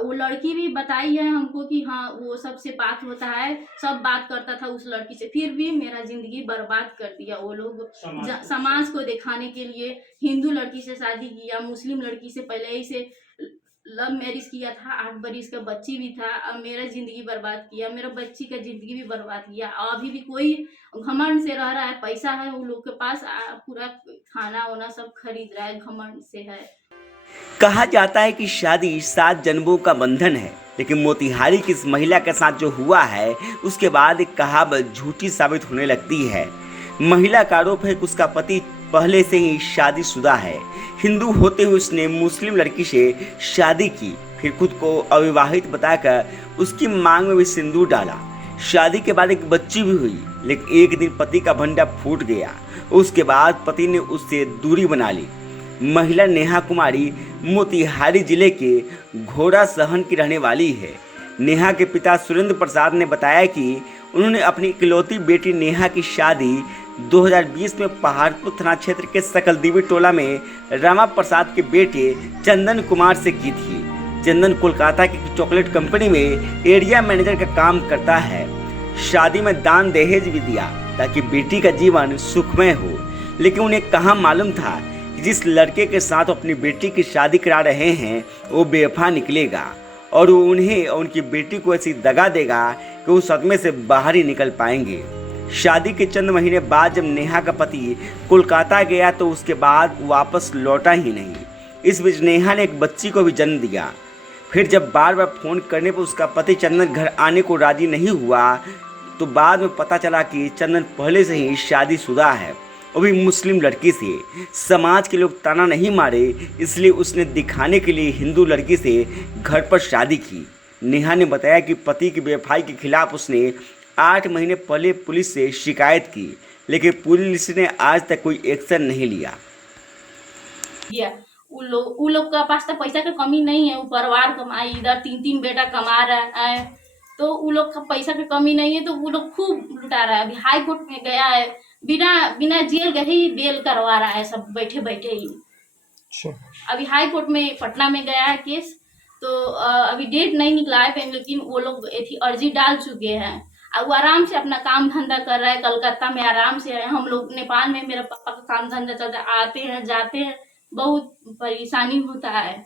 वो लड़की भी बताई है हमको कि हाँ, वो सबसे बात होता है, सब बात करता था उस लड़की से, फिर भी मेरा ज़िंदगी बर्बाद कर दिया वो लोग। समाज को दिखाने के लिए हिंदू लड़की से शादी किया, मुस्लिम लड़की से पहले ही से लव मैरिज किया था, 8 बरिस का बच्ची भी था। अब मेरा ज़िंदगी बर्बाद किया, मेरा बच्ची का ज़िंदगी भी बर्बाद किया। अभी भी कोई घमंड से रह रहा है, पैसा है उन लोग के पास, पूरा खाना-वाना सब खरीद रहा है, घमंड से है। कहा जाता है कि शादी 7 जन्मों का बंधन है, लेकिन मोतिहारी की इस महिला के साथ जो हुआ है उसके बाद एक कहावत झूठी साबित होने लगती है। महिला का आरोप है कि उसका पति पहले से ही शादीशुदा है। हिंदू होते हुए उसने मुस्लिम लड़की से शादी की, फिर खुद को अविवाहित बताकर उसकी मांग में भी सिंदूर डाला। शादी के बाद एक बच्ची भी हुई, लेकिन एक दिन पति का भंडा फूट गया। उसके बाद पति ने उससे दूरी बना ली। महिला नेहा कुमारी मोतिहारी जिले के घोड़ा सहन की रहने वाली है। नेहा के पिता सुरेंद्र प्रसाद ने बताया कि उन्होंने अपनी इकलौती बेटी नेहा की शादी 2020 में पहाड़पुर थाना क्षेत्र के सकलदीवी टोला में रामा प्रसाद के बेटे चंदन कुमार से की थी। चंदन कोलकाता की चॉकलेट कंपनी में एरिया मैनेजर का काम करता है। शादी में दान दहेज भी दिया ताकि बेटी का जीवन सुखमय हो, लेकिन उन्हें कहाँ मालूम था कि जिस लड़के के साथ अपनी बेटी की शादी करा रहे हैं वो बेवफा निकलेगा और वो उन्हें और उनकी बेटी को ऐसी दगा देगा कि वो सदमे से बाहर ही निकल पाएंगे। शादी के चंद महीने बाद जब नेहा का पति कोलकाता गया तो उसके बाद वापस लौटा ही नहीं। इस बीच नेहा ने एक बच्ची को भी जन्म दिया। फिर जब बार बार फ़ोन करने पर उसका पति चंदन घर आने को राजी नहीं हुआ तो बाद में पता चला कि चंदन पहले से ही शादीशुदा है, वो भी मुस्लिम लड़की से। समाज के लोग ताना नहीं मारे, इसलिए उसने दिखाने के लिए हिंदू लड़की से घर पर शादी की। नेहा ने बताया कि पति की बेवफाई के खिलाफ उसने 8 महीने पहले पुलिस से शिकायत की, लेकिन पुलिस ने आज तक कोई एक्शन नहीं लिया। उन लोग के पास तो पैसा की कमी नहीं है, वो परिवार कमाई, इधर 3-3 बेटा कमा रहा है, तो उन लोग का पैसा की कमी नहीं है, तो वो लोग खूब लुटा रहा है। अभी हाई कोर्ट में गया है, बिना बिना जेल गए ही बेल करवा रहा है, सब बैठे बैठे ही। अभी हाई कोर्ट में पटना में गया है केस, तो अभी डेट नहीं निकला है, लेकिन वो लोग अर्जी डाल चुके हैं। अब वो आराम से अपना काम धंधा कर रहा है, कलकत्ता में आराम से है। हम लोग नेपाल में मेरे पापा का काम धंधा चलता है, आते हैं जाते हैं, बहुत परेशानी होता है।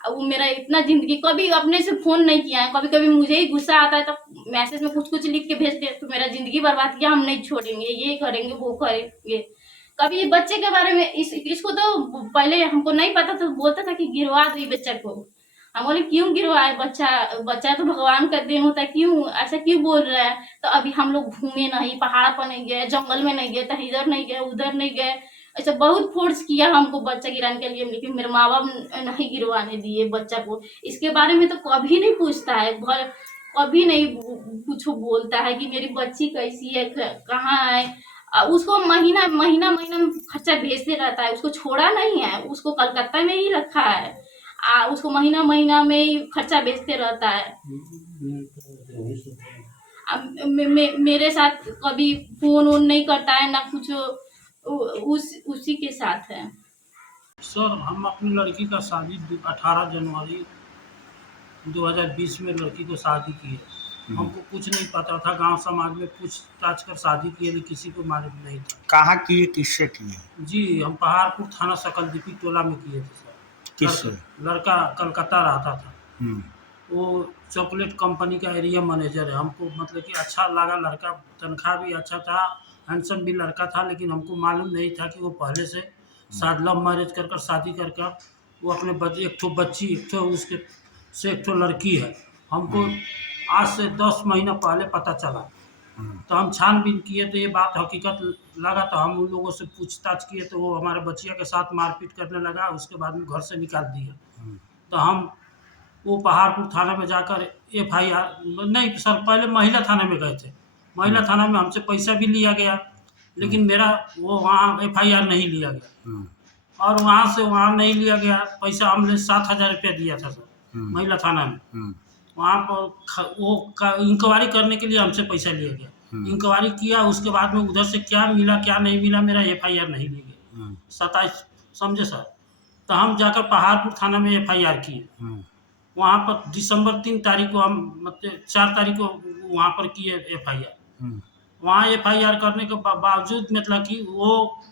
अब वो मेरा इतना जिंदगी, कभी अपने से फोन नहीं किया है, कभी कभी मुझे ही गुस्सा आता है तो मैसेज में कुछ कुछ लिख के भेजते हैं, तो मेरा जिंदगी बर्बाद किया, हम नहीं छोड़ेंगे, ये करेंगे वो करेंगे। कभी बच्चे के बारे में इसको तो पहले हमको नहीं पता था, बोलता था कि गिरवा दो बच्चा को। हम बोले क्यों गिरवाए, बच्चा बच्चा तो भगवान का देन होता है, क्यों ऐसा क्यों बोल रहा है। तो अभी हम लोग घूमे नहीं, पहाड़ पर नहीं गए, जंगल में नहीं गए, तो इधर नहीं गए उधर नहीं गए, ऐसा बहुत फोर्स किया हमको बच्चा गिराने के लिए, लेकिन मेरे माँ बाप नहीं गिरवाने दिए बच्चा को। इसके बारे में तो कभी नहीं पूछता है, कभी नहीं कुछ बोलता है कि मेरी बच्ची कैसी है, कहाँ है। उसको महीना महीना महीना में खर्चा भेजते रहता है, उसको छोड़ा नहीं है, उसको कलकत्ता में ही रखा है। उसको महीना महीना में ही खर्चा भेजते रहता है। मेरे साथ कभी फोन वोन नहीं करता है ना कुछ, उसी के साथ है। सर हम अपनी लड़की का शादी 18 जनवरी 2020 में लड़की को शादी की है। हमको कुछ नहीं पता था, गांव समाज में पूछताछ कर शादी की है, किसी को मालूम नहीं था। कहाँ किए, किससे किए? जी हम पहाड़पुर थाना सकलदीपी टोला में किए थे सर। किससे? लड़का कलकत्ता रहता था, वो चॉकलेट कंपनी का एरिया मैनेजर है। हमको मतलब कि अच्छा लगा लड़का, तनख्वाह भी अच्छा था, हैंडसम भी लड़का था, लेकिन हमको मालूम नहीं था कि वो पहले से शायद लव मैरिज कर शादी करके वो अपने एक ठो बच्ची, एक ठो उसके से एक ठो लड़की है। हमको आज से 10 महीना पहले पता चला, तो हम छानबीन किए तो ये बात हकीकत लगा, तो हम उन लोगों से पूछताछ किए तो वो हमारे बच्चिया के साथ मारपीट करने लगा, उसके बाद में घर से निकाल दिया। तो हम वो पहाड़पुर थाना में जाकर FIR नहीं सर, पहले महिला थाने में गए थे। महिला थाना में हमसे पैसा भी लिया गया, लेकिन मेरा वो वहाँ FIR नहीं लिया गया, और वहाँ से वहाँ नहीं लिया गया पैसा। हमने 7,000 रुपया दिया था सर महिला थाना में। वहाँ पर वो इंक्वायरी करने के लिए हमसे पैसा लिया गया। इंक्वायरी किया, उसके बाद में उधर से क्या मिला क्या नहीं मिला, मेरा FIR नहीं ली गई। 27 समझे सर। तो हम जाकर पहाड़पुर थाना में FIR किए। वहाँ पर दिसंबर 3 तारीख को हम मतलब 4 तारीख को वहाँ पर किए FIR। वहाँ FIR करने के बावजूद मतलब कि वो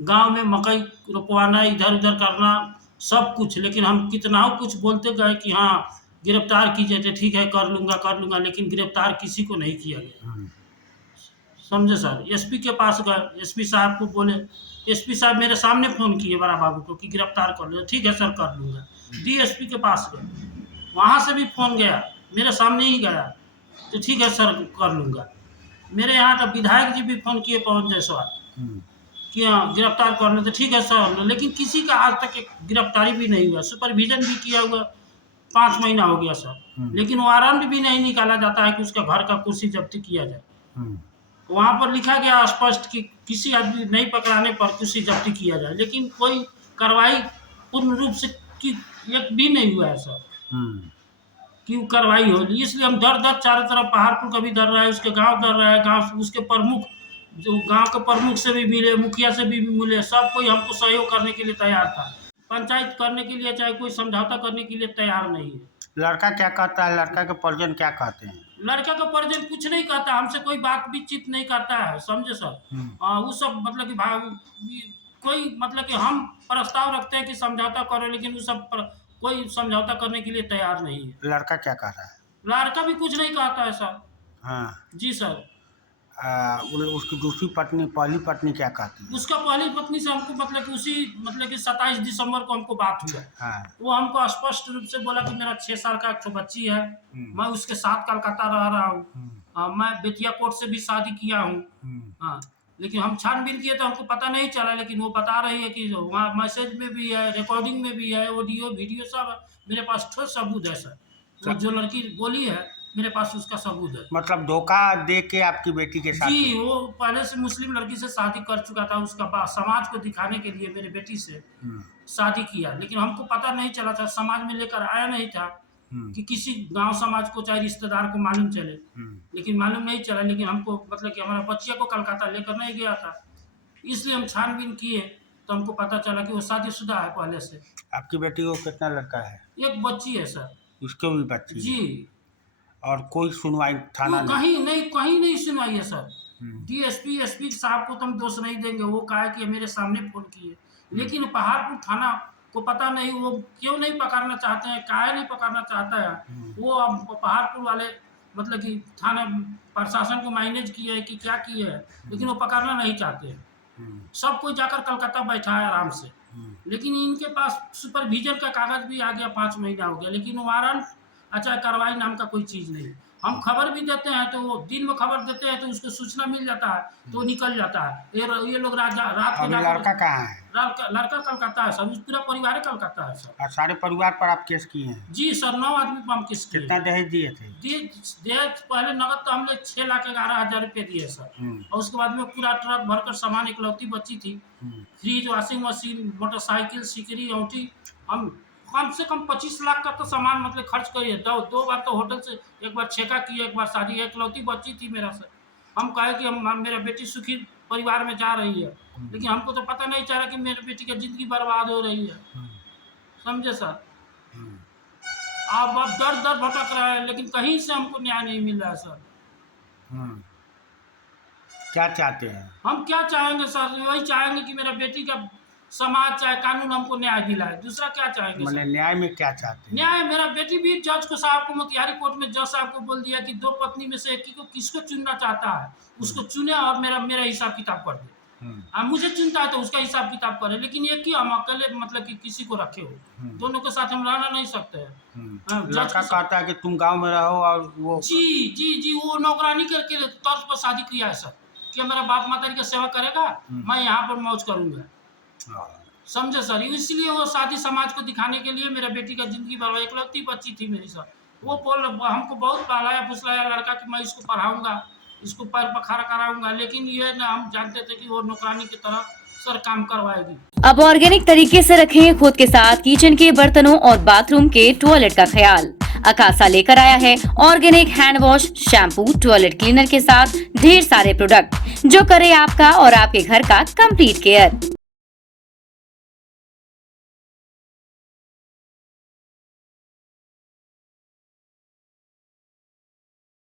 गांव में मकई रोपवाना, इधर उधर करना सब कुछ, लेकिन हम कितना कुछ बोलते गए कि हाँ गिरफ्तार कीजिए, तो ठीक है कर लूँगा, लेकिन गिरफ्तार किसी को नहीं किया गया। समझे सर। SP के पास गए, SP साहब को बोले, SP साहब मेरे सामने फ़ोन किए बड़ा बाबू को कि गिरफ्तार कर लो, ठीक है सर कर लूँगा। DSP के पास गए, वहाँ से भी फ़ोन गया, मेरे सामने ही गया, तो ठीक है सर कर लूँगा। मेरे यहाँ का विधायक जी भी फ़ोन किए पवन जायसवाल कि हाँ गिरफ्तार कर लो, तो ठीक है सर, लेकिन किसी का आज तक एक गिरफ्तारी भी नहीं हुआ। सुपरविजन भी किया हुआ 5 महीना हो गया सर, लेकिन वारंट भी नहीं निकाला जाता है कि उसका घर का कुर्सी जब्ती किया जाए। वहाँ पर लिखा गया स्पष्ट कि किसी आदमी नहीं पकड़ाने पर कुर्सी जब्ती किया जाए, लेकिन कोई कार्रवाई पूर्ण रूप से की एक भी नहीं हुआ है सर कि कार्रवाई हो। इसलिए हम डर चारों तरफ पहाड़पुर का भी डर रहा है, उसके गांव डर रहा है, गांव उसके प्रमुख जो गांव के प्रमुख से भी मिले, मुखिया से भी मिले, सब कोई हमको सहयोग करने के लिए तैयार था। पंचायत करने के लिए चाहे कोई समझौता करने के लिए तैयार नहीं है। लड़का क्या कहता है, लड़का के परिजन क्या कहते हैं? लड़का का परिजन कुछ नहीं कहता, हमसे कोई बात भी चित नहीं करता है, समझे सर। वो सब मतलब कि कोई मतलब कि हम प्रस्ताव रखते हैं कि समझौता करो, लेकिन वो सब कोई समझौता करने के लिए तैयार नहीं है। लड़का क्या कह रहा है? लड़का भी कुछ नहीं कहता है सर। हाँ जी सर। उसकी दूसरी पत्नी, पहली पत्नी क्या कहती है? उसका पहली पत्नी से हमको मतलब कि उसी मतलब कि 27 दिसंबर को हमको बात हुआ। हाँ। वो हमको स्पष्ट रूप से बोला कि मेरा 6 साल का एक बच्ची है, मैं उसके साथ कलकत्ता रह रहा हूँ, मैं बेतिया कोर्ट से भी शादी किया हूँ। हाँ, लेकिन हम छानबीन किए तो हमको पता नहीं चला, लेकिन वो बता रही है कि वहाँ मैसेज में भी है, रिकॉर्डिंग में भी है, ऑडियो वीडियो सब मेरे पास ठोस सबूत है सर। वो जो लड़की बोली है मेरे पास उसका सबूत है। मतलब धोखा दे के आपकी बेटी के साथ? जी, वो पहले से मुस्लिम लड़की से शादी कर चुका था, उसका बाद समाज को दिखाने के लिए मेरे बेटी से शादी किया, लेकिन हमको पता नहीं चला था, समाज में लेकर आया नहीं था कि किसी गांव समाज को चाहे रिश्तेदार को मालूम चले, लेकिन मालूम नहीं चला। लेकिन हमको मतलब कि हमारा बच्चिया को कलकत्ता लेकर नहीं गया था, इसलिए हम छानबीन किए तो हमको पता चला कि वो शादीशुदा है पहले से। आपकी बेटी को कितना लड़का है? एक बच्ची है सर। उसको भी बच्ची? जी। और कोई सुनवाई थाना कहीं नहीं सुनवाई है सर। DSP SP साहब को तो हम दोष नहीं देंगे, वो कहा कि मेरे सामने फोन किए, लेकिन पहाड़पुर थाना को पता नहीं वो क्यों नहीं पकड़ना चाहते हैं, काहे नहीं पकड़ना चाहता है वो। अब पहाड़पुर वाले मतलब कि थाना प्रशासन को मैनेज किया है कि क्या किया है, लेकिन वो पकड़ना नहीं चाहते हैं। सब कोई जाकर कलकत्ता बैठा है आराम से, लेकिन इनके पास सुपरविजन का कागज भी आ गया, 5 महीना हो गया, लेकिन वारंट अच्छा कार्रवाई नाम का कोई चीज़ नहीं। हम खबर भी देते हैं तो वो दिन में खबर देते हैं तो उसको सूचना मिल जाता है तो निकल जाता है। ये लोग रात को लड़का कहाँ है? लड़का कलकत्ता है सर, पूरा परिवार कलकत्ता है सर। और सारे परिवार पर आप केस किए हैं? जी सर, 9 आदमी पर हम केस किए। कितना दहेज दिए थे? दहेज पहले नगद तो हमने 6,11,000 रुपये दिए सर, और उसके बाद में पूरा ट्रक भरकर सामान, इकलौती बच्ची थी, फ्रिज, वॉशिंग मशीन, मोटरसाइकिल, सिकरी, औंठी, हम कम से कम 25 लाख का तो सामान मतलब खर्च करिए। 2 बार तो होटल से, एक बार छेका किए, एक बार शादी, इकलौती बच्ची थी मेरा सर। हम कहे कि हम मेरा बेटी सुखी परिवार में जा रही है, लेकिन हमको तो पता नहीं चला कि मेरी बेटी की जिंदगी बर्बाद हो रही है, समझे सर। अब दर भटक रहा है, लेकिन कहीं से हमको न्याय नहीं मिल रहा है सर। क्या चाहते हैं? हम क्या चाहेंगे सर, वही चाहेंगे कि मेरा बेटी का समाज चाहे कानून हमको न्याय दिलाए, दूसरा क्या चाहेंगे सर? न्याय में क्या चाहते हैं? न्याय, मेरा बेटी भी जज को साहब को मोतिहारी कोर्ट में जज साहब को बोल दिया कि 2 पत्नी में से एक को किसको चुनना चाहता है उसको चुने और मेरा हिसाब किताब कर दे। मुझे चिंता है तो उसका हिसाब किताब करे, लेकिन एक ही हम अकेले मतलब कि किसी को रखे हो, दोनों के साथ हम रहना नहीं सकते हैं। लड़का कहता है कि तुम गांव में रहो और वो जी वो नौकरानी के तौर पर शादी किया है सर, कि मेरा बाप माता की सेवा करेगा, मैं यहाँ पर मौज करूँगा, समझे सर। इसलिए वो शादी समाज को दिखाने के लिए मेरा बेटी का जिंदगी बर्बाद, इकलौती बच्ची थी मेरी सर। वो हमको बहुत पहलाया फुसलाया लड़का कि मैं इसको पढ़ाऊंगा, इसको पैर पखारा कराऊंगा, लेकिन ये ना हम जानते थे कि वो नौकरानी की तरह सर काम करवाएगी। अब ऑर्गेनिक तरीके से रखें खुद के साथ किचन के बर्तनों और बाथरूम के टॉयलेट का ख्याल। अकासा लेकर आया है organic hand wash, shampoo, toilet cleaner के साथ ढेर सारे प्रोडक्ट जो करे आपका और आपके घर का कंप्लीट केयर।